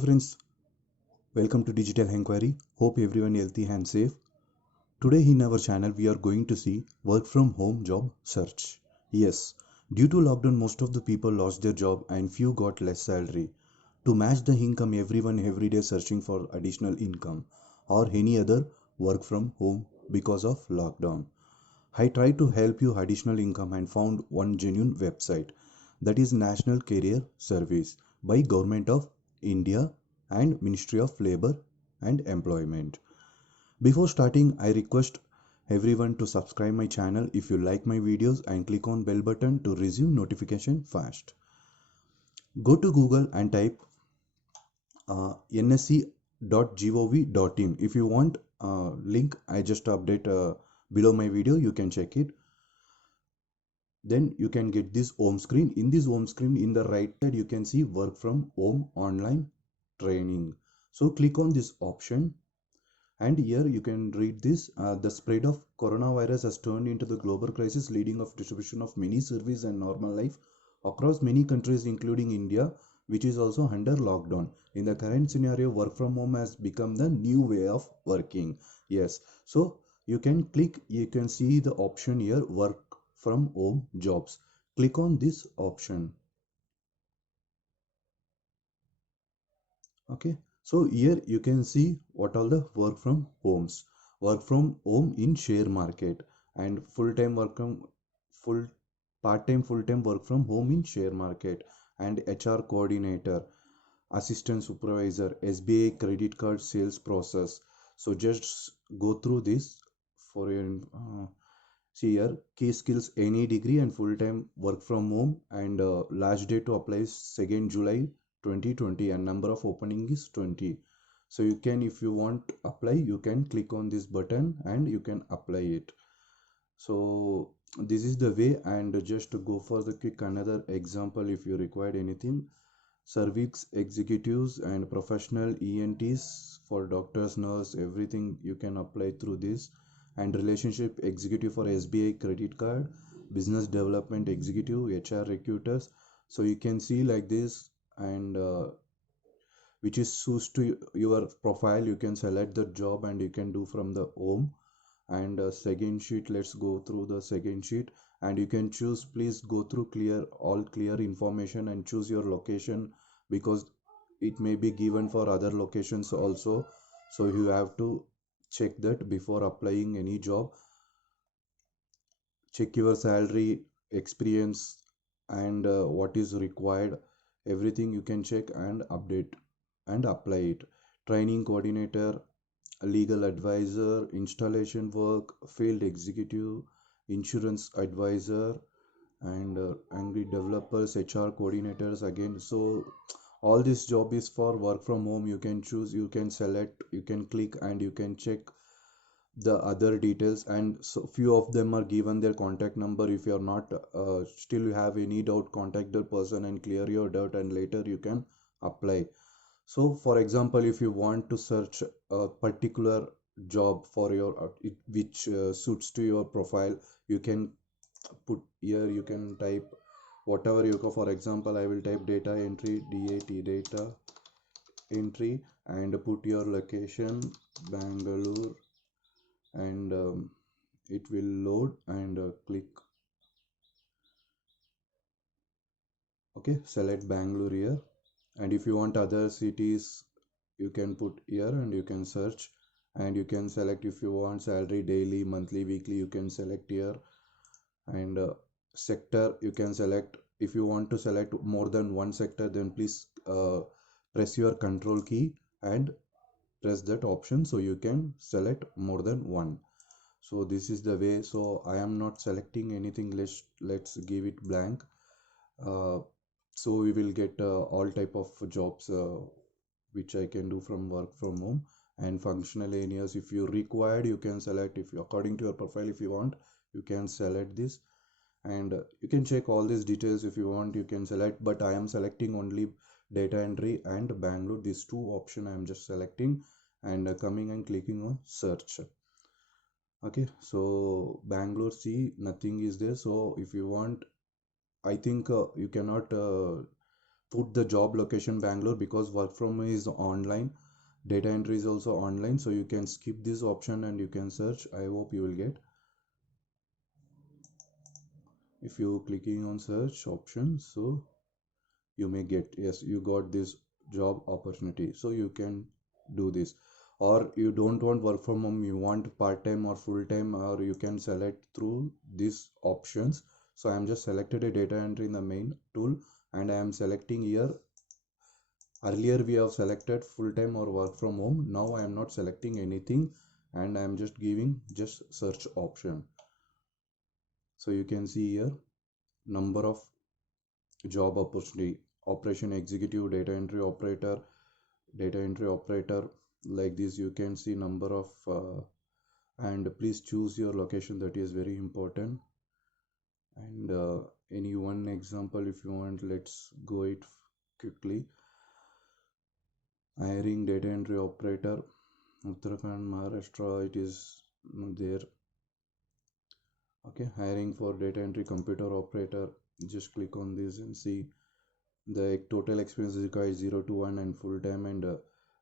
friends, welcome to Digital Enquiry. Hope everyone healthy and safe. Today in our channel we are going to see work from home job search. Yes, due to lockdown most of the people lost their job and few got less salary. To match the income everyone every day searching for additional income or any other work from home because of lockdown. I tried to help you additional income and found one genuine website, that is National Career Service by Government of India and Ministry of Labor and Employment. Before starting, I request everyone to subscribe my channel if you like my videos and click on bell button to receive notification fast. Go to Google and type nsc.gov.in. If you want link, I just update below my video, you can check it. Then you can get this home screen. In this home screen, in the right side, you can see work from home online training. So click on this option, and here you can read this. The spread of coronavirus has turned into the global crisis, leading of distribution of many service and normal life across many countries, including India, which is also under lockdown. In the current scenario, work from home has become the new way of working. Yes, so you can click, you can see the option here, work from home jobs. Click on this option. Okay, so here you can see what all the work from home in share market, and full-time work from full part-time full-time work from home in share market, and HR coordinator, assistant supervisor, SBI credit card sales process. So just go through this for your see here, key skills, any degree and full-time work from home, and last date to apply is 2nd July 2020, and number of opening is 20. So you can, if you want apply, you can click on this button and you can apply it. So this is the way. And just to go for the quick another example, if you required anything, service executives and professional ENTs for doctors, nurse, everything you can apply through this. And relationship executive for SBI credit card, business development executive, HR recruiters. So you can see like this, and which is suits to your profile, you can select the job and you can do from the home. And second sheet, let's go through the second sheet, and you can choose, please go through clear all clear information and choose your location, because it may be given for other locations also. So you have to check that before applying any job. Check your salary, experience, and what is required, everything you can check and update and apply it. Training coordinator, legal advisor, installation work, field executive, insurance advisor, and angry developers, HR coordinators again. So all this job is for work from home. You can choose, you can select, you can click, and you can check the other details. And so few of them are given their contact number. If you're not still you have any doubt, contact the person and clear your doubt, and later you can apply. So for example, if you want to search a particular job for your which suits to your profile, you can put here, you can type whatever you go. For example, I will type data entry, data entry, and put your location, Bangalore, and it will load, and click okay, select Bangalore here. And if you want other cities, you can put here and you can search, and you can select if you want salary daily, monthly, weekly, you can select here. And sector you can select. If you want to select more than one sector, then please press your control key and press that option, so you can select more than one. So this is the way. So I am not selecting anything, let's give it blank. uh, so we will get all type of jobs which I can do from work from home. And functional areas, if you required, you can select, if you according to your profile, if you want, you can select this. And you can check all these details if you want, you can select, but I am selecting only data entry and Bangalore, these two option I am just selecting, and coming and clicking on search. Okay, so Bangalore, see nothing is there. So if you want, I think you cannot put the job location Bangalore because work from home is online, data entry is also online, so you can skip this option and you can search. I hope you will get. If you clicking on search option, so you may get, yes, you got this job opportunity, so you can do this. Or you don't want work from home, you want part-time or full-time, or you can select through these options. So I am just selected a data entry in the main tool, and I am selecting here. Earlier we have selected full-time or work from home. Now I am not selecting anything, and I am just giving just search option. So you can see here number of job opportunity: operation executive, data entry operator. Like this you can see number of and please choose your location, that is very important. And any one example if you want, let's go it quickly. Hiring data entry operator, Uttarakhand, Maharashtra, it is there. Okay, hiring for data entry computer operator, just click on this and see the total experience is required 0 to 1 and full time, and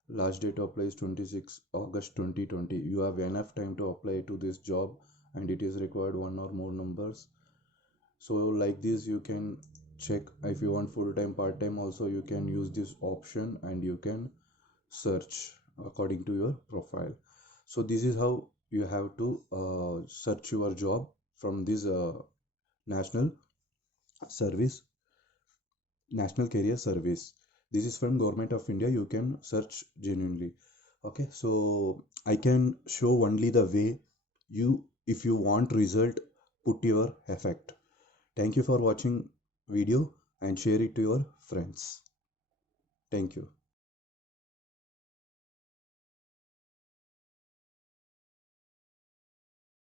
last date to apply is 26 August 2020. You have enough time to apply to this job, and it is required one or more numbers. So like this you can check. If you want full time, part time also, you can use this option and you can search according to your profile. So this is how you have to search your job from this national service, national career service. This is from government of India, you can search genuinely. Okay, so I can show only the way. You, if you want result, put your effect. Thank you for watching video and share it to your friends. Thank you.